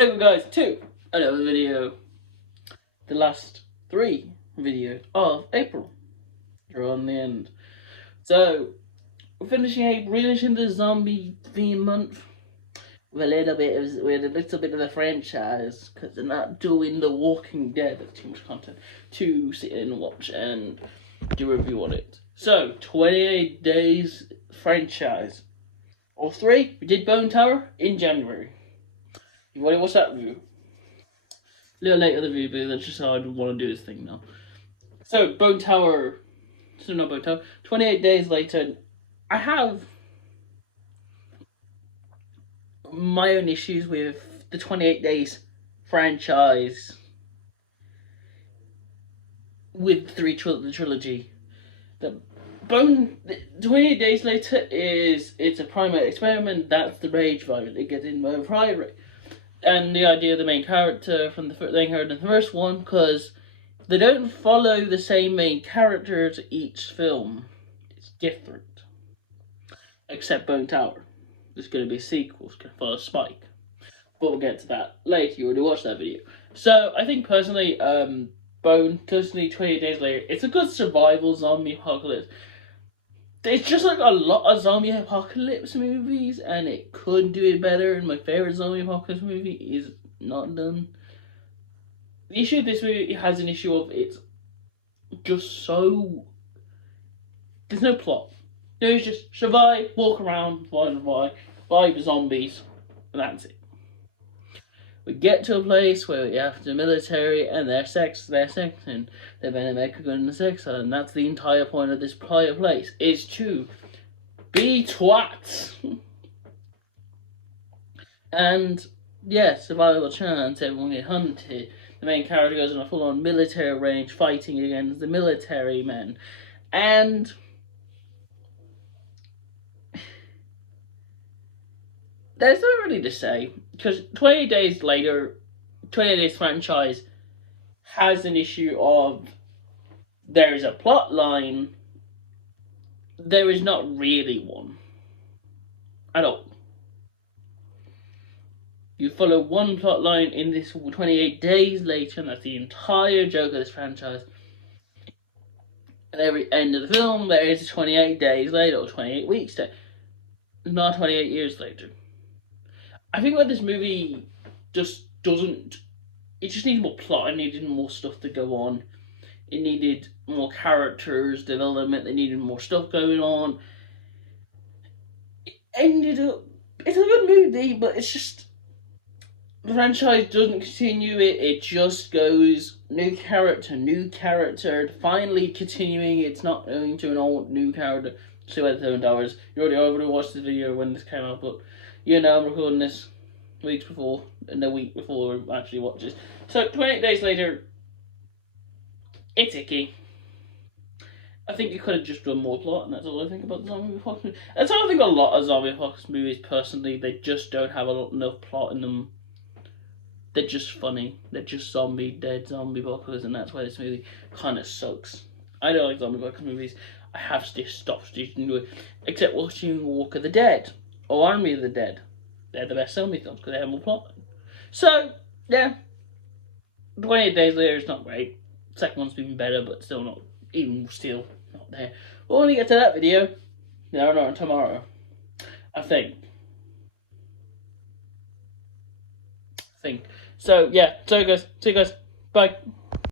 Welcome guys to another video. The last 3 videos of April. We're on the end. So we're finishing April, finishing the zombie theme month with a little bit of the franchise, because they're not doing The Walking Dead. There's too much content to sit and watch and do a review on it. So 28 Days franchise. All 3, we did Bone Tower in January. You've already watched that review. A little late on the review, but that's just how I want to do this thing now. So, Bone Tower. So, not Bone Tower. 28 days later, I have my own issues with the 28 Days franchise with the trilogy. The 28 Days Later it's a primate experiment. That's the rage virus. It gets in more private. And the idea of the main character from the main character in the first one, because they don't follow the same main characters each film. It's different. Except Bone Tower. There's going to be a sequel. It's going to follow Spike. But we'll get to that later. You already watched that video. So, I think personally, Bone, 28 Days Later, it's a good survival zombie apocalypse. It's just like a lot of zombie apocalypse movies, and it could do it better. And my favorite zombie apocalypse movie is not done. The issue of this movie has an issue of it's just so... There's no plot. There's just survive, walk around, fight zombies, and that's it. We get to a place where we have the military and their sex, and they're going to make a gun in the sex, and that's the entire point of this place, is to be twats. And, yeah, survival chance, everyone get hunted. The main character goes on a full-on military range fighting against the military men. And there's not really to say, because 28 Days Later, 28 Days franchise has an issue of there is a plot line, there is not really one at all. You follow one plot line in this 28 Days Later, and that's the entire joke of this franchise. At every end of the film, there is 28 days later, or 28 weeks later, not 28 years later. I think that this movie just doesn't... It just needs more plot. It needed more stuff to go on. It needed more characters, development. They needed more stuff going on. It ended up... It's a good movie, but it's just... The franchise doesn't continue it. It just goes new character, finally continuing. It's not going to an old new character. So at $7. You already watched the video when this came out, but you know I'm recording this weeks before, and a week before we actually watch this. So 28 Days Later, it's icky. I think you could have just done more plot, and that's all I think about the zombie apocalypse movies. That's all I think a lot of zombie apocalypse movies, personally. They just don't have enough plot in them. They're just funny. They're just dead zombie apocalypse, and that's why this movie kind of sucks. I don't like zombie apocalypse movies. I have stopped sticking to it, except watching Walk of the Dead or Army of the Dead. They're the best zombie films because they have more plot. So, yeah. 28 Days Later is not great. The second one's been better, but still not there. We'll only get to that video tomorrow. I think. So, yeah. So, guys. See you guys. Bye.